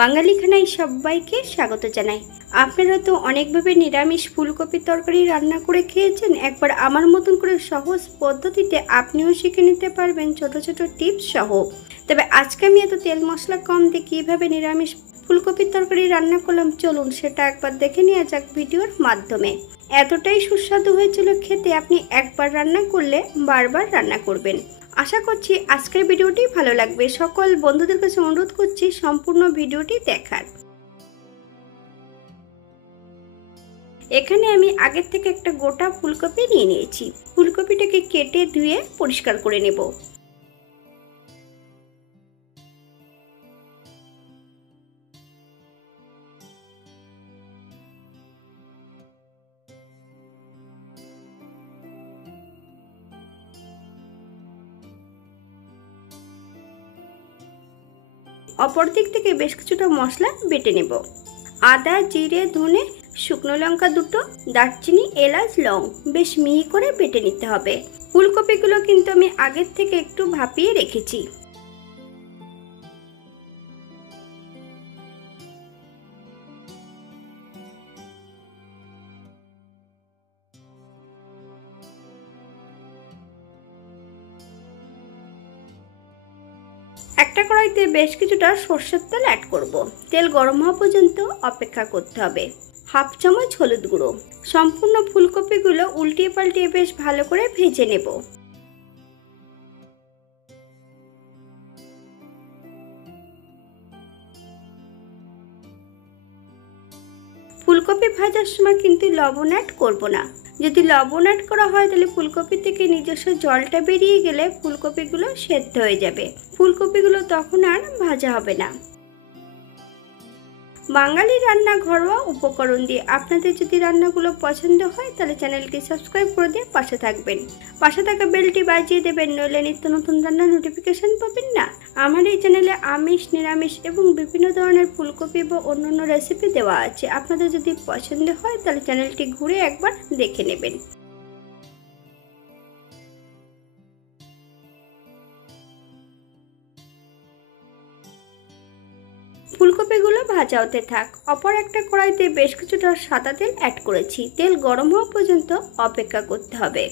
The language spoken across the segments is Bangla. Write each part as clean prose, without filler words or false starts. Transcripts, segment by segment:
বাঙালি খানায় সবাইকে স্বাগত জানাই। আপনারা তো অনেকভাবে নিরামিষ ফুলকপির তরকারি রান্না করে খেয়েছেন। একবার আমার মতন করে সহজ পদ্ধতিতে আপনিও শিখে নিতে পারবেন ছোট ছোট টিপস সহ। তবে আজকে আমি এত তেল মশলা কম দিয়ে কীভাবে নিরামিষ ফুলকপির তরকারি রান্না করলাম, চলুন সেটা একবার দেখে নেওয়া যাক ভিডিওর মাধ্যমে। এতটাই সুস্বাদু হয়েছিল খেতে, আপনি একবার রান্না করলে বারবার রান্না করবেন। আশা করছি আজকের ভিডিওটি ভালো লাগবে। সকল বন্ধুদের কাছে অনুরোধ করছি সম্পূর্ণ ভিডিওটি দেখার। এখানে আমি আগের থেকে একটা গোটা ফুলকপি নিয়ে নিয়েছি। ফুলকপিটাকে কেটে ধুয়ে পরিষ্কার করে নেব। অপর দিক থেকে বেশ কিছুটা মশলা বেটে নেব। আদা, জিরে, ধনে, শুকনো লঙ্কা দুটো, দারচিনি, এলাচ, লং বেশ মিহি করে বেটে নিতে হবে। ফুলকপিগুলো কিন্তু আমি আগের থেকে একটু ভাপিয়ে রেখেছি। একটা কড়াইতে বেশ কিছুটা সর্ষের তেল অ্যাড করব। তেল গরম হওয়া পর্যন্ত অপেক্ষা করতে হবে। হাফ চামচ হলুদ গুঁড়ো। সম্পূর্ণ ফুলকপিগুলো উল্টিয়ে পাল্টিয়ে বেশ ভালো করে ভেজে নেব। ফুলকপি ভাজার সময় কিন্তু লবণ অ্যাড করব না। যদি লবণ অ্যাড করা হয় তাহলে ফুলকপি থেকে নিজস্ব জলটা বেরিয়ে গেলে ফুলকপিগুলো সেদ্ধ হয়ে যাবে। ফুলকপিগুলো তখন আর ভাজা হবে না। বাঙালি রান্না ঘরোয়া উপকরণ দিয়ে আপনাদের যদি রান্নাগুলো পছন্দ হয় তাহলে চ্যানেলটি সাবস্ক্রাইব করে দিয়ে পাশে থাকবেন। পাশে থাকা বেলটি বাজিয়ে দেবেন, নইলে নিত্য নতুন রান্নার নোটিফিকেশন পাবেন না। আমার এই চ্যানেলে আমিষ, নিরামিষ এবং বিভিন্ন ধরনের ফুলকপি বা অন্যান্য রেসিপি দেওয়া আছে। আপনাদের যদি পছন্দ হয় তাহলে চ্যানেলটি ঘুরে একবার দেখে নেবেন। ফুলকপিগুলো ভাজা হতে থাক। অপর একটা কড়াইতে বেশ কিছুটা সাদা তেল অ্যাড করেছি। তেল গরম হওয়া পর্যন্ত অপেক্ষা করতে হবে।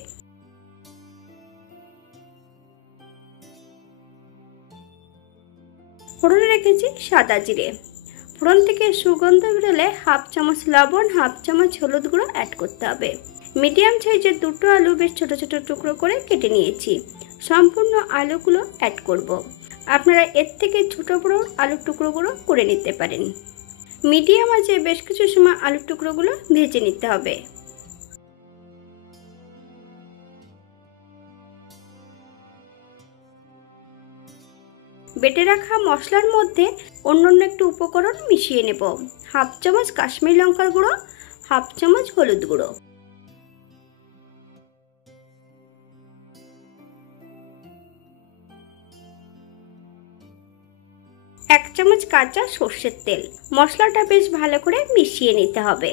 ফোড়নে রেখেছি সাদা জিরে। ফোড়ন থেকে সুগন্ধ বেরোলে হাফ চামচ লবণ, হাফ চামচ হলুদ গুঁড়ো অ্যাড করতে হবে। মিডিয়াম সাইজের দুটো আলু বেশ ছোট ছোট টুকরো করে কেটে নিয়েছি। সম্পূর্ণ আলুগুলো অ্যাড করব। আপনারা এর থেকে ছোট বড় আলুর টুকরোগুলো করে নিতে পারেন। মিডিয়াম আঁচে বেশ কিছু সময় আলুর টুকরোগুলো ভেজে নিতে হবে। বেটে রাখা মশলার মধ্যে অন্যান্য একটু উপকরণ মিশিয়ে নেব। হাফ চামচ কাশ্মীরি লঙ্কার গুঁড়ো, হাফ চামচ হলুদ গুঁড়ো, এক চামচ কাঁচা সর্ষের তেল। মশলাটা বেশ ভালো করে মিশিয়ে নিতে হবে।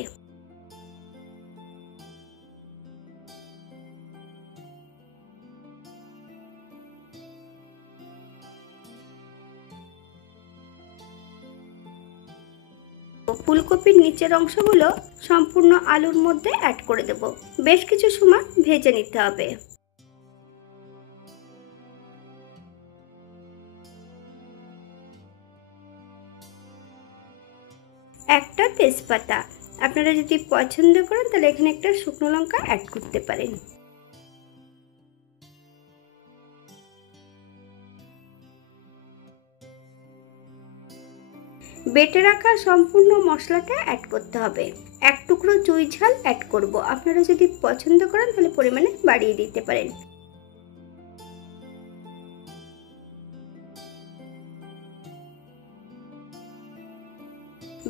ফুলকপির নিচের অংশগুলো সম্পূর্ণ আলুর মধ্যে অ্যাড করে দেব। বেশ কিছু সময় ভেজে নিতে হবে। একটা তেজপাতা, আপনারা যদি পছন্দ করেন তাহলে এখানে একটা শুকনো লঙ্কা অ্যাড করতে পারেন। বেটে রাখা সম্পূর্ণ মশলাটা অ্যাড করতে হবে। এক টুকরো চুই ঝাল অ্যাড করব। আপনারা যদি পছন্দ করেন তাহলে পরিমাণে বাড়িয়ে দিতে পারেন।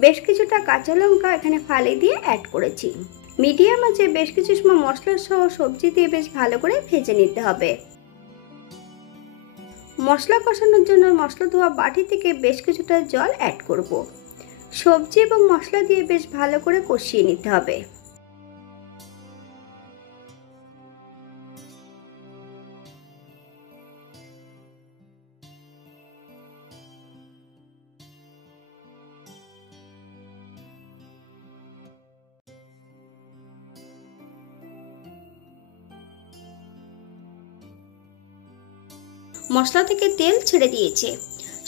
বেশ কিছুটা কাঁচা লঙ্কা এখানে ফালি দিয়ে অ্যাড করেছি। মিডিয়াম আঁচে বেশ কিছু সময় মশলা সহ সবজি দিয়ে বেশ ভালো করে ভেজে নিতে হবে। মশলা কষানোর জন্য মশলা ধোয়া বাটি থেকে বেশ কিছুটা জল অ্যাড করব। সবজি এবং মশলা দিয়ে বেশ ভালো করে কষিয়ে নিতে হবে। মশলা থেকে তেল ছেড়ে দিয়েছে।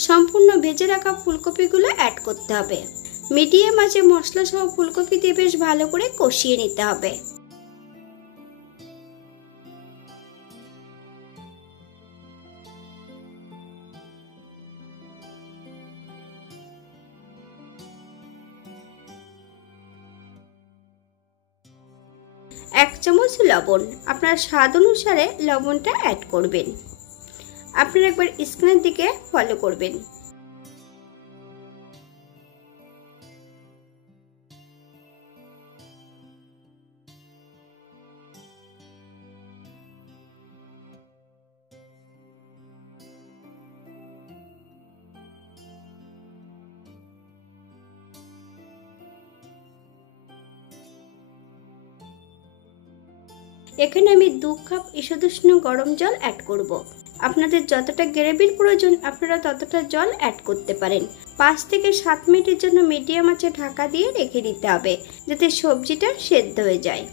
সম্পূর্ণ ভেজে রাখা ফুলকপিগুলো অ্যাড করতে হবে। মিডিয়াম আঁচে মশলা সহ ফুলকপি দিয়ে বেশ ভালো করে কষিয়ে নিতে হবে। এক চামচ লবণ, আপনার স্বাদ অনুসারে লবণটা অ্যাড করবেন। আপনারা একবার স্ক্রিনের দিকে ফলো করবেন। এখানে আমি 2 কাপ ঈষদুষ্ণ গরম জল অ্যাড করব। আপনাদের যতটা গ্রেভির প্রয়োজন আপনারা ততটা জল অ্যাড করতে পারেন। 5 থেকে 7 মিনিটের জন্য মিডিয়াম আঁচে ঢাকা দিয়ে রেখে দিতে হবে, যাতে সবজিটা সেদ্ধ হয়ে যায়।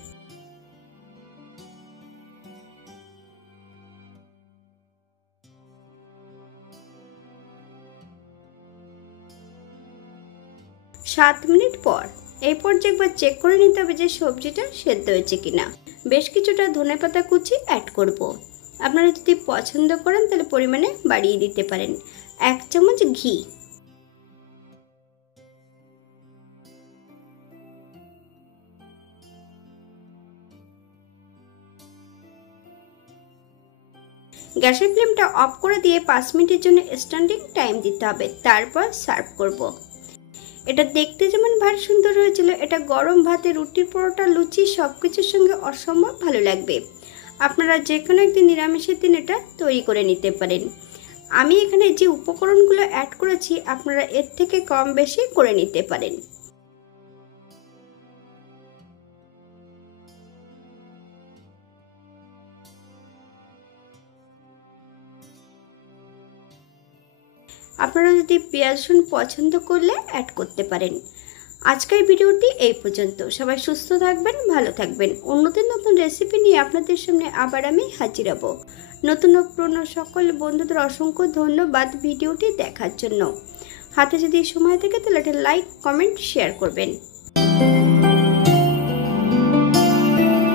সাত মিনিট পর এই পর্যায়ে একবার চেক করে নিতে হবে যে সবজিটা সেদ্ধ হয়েছে কিনা। বেশ কিছুটা ধনেপাতা কুচি অ্যাড করব। আপনারা যদি পছন্দ করেন তাহলে পরিমাণে বাড়িয়ে দিতে পারেন। 1 চামচ ঘি, গ্যাসের ফ্লেমটা অফ করে দিয়ে 5 মিনিটের জন্য স্ট্যান্ডিং টাইম দিতে হবে। তারপর সার্ভ করব। এটা দেখতে যেমন ভারী সুন্দর হয়েছিল, এটা গরম ভাতে, রুটি, পরোটা, লুচি সবকিছুর সঙ্গে অসম্ভব ভালো লাগবে। আপনারা যে কোনো একদিন নিরামিষের দিন এটা তৈরি করে নিতে পারেন। আমি এখানে যে উপকরণগুলো অ্যাড করেছি আপনারা এর থেকে কম বেশি করে নিতে পারেন। আপনারা যদি পেঁয়াজ রসুন পছন্দ করলে অ্যাড করতে পারেন। আজকের ভিডিওটি এই পর্যন্ত। সবাই সুস্থ থাকবেন, ভালো থাকবেন। অন্যদিন নতুন রেসিপি নিয়ে আপনাদের সামনে আবার আমি হাজির হব। নতুন ও পুরনো সকল বন্ধুদের অসংখ্য ধন্যবাদ ভিডিওটি দেখার জন্য। হাতে যদি সময় থাকে তাহলে একটা লাইক, কমেন্ট, শেয়ার করবেন।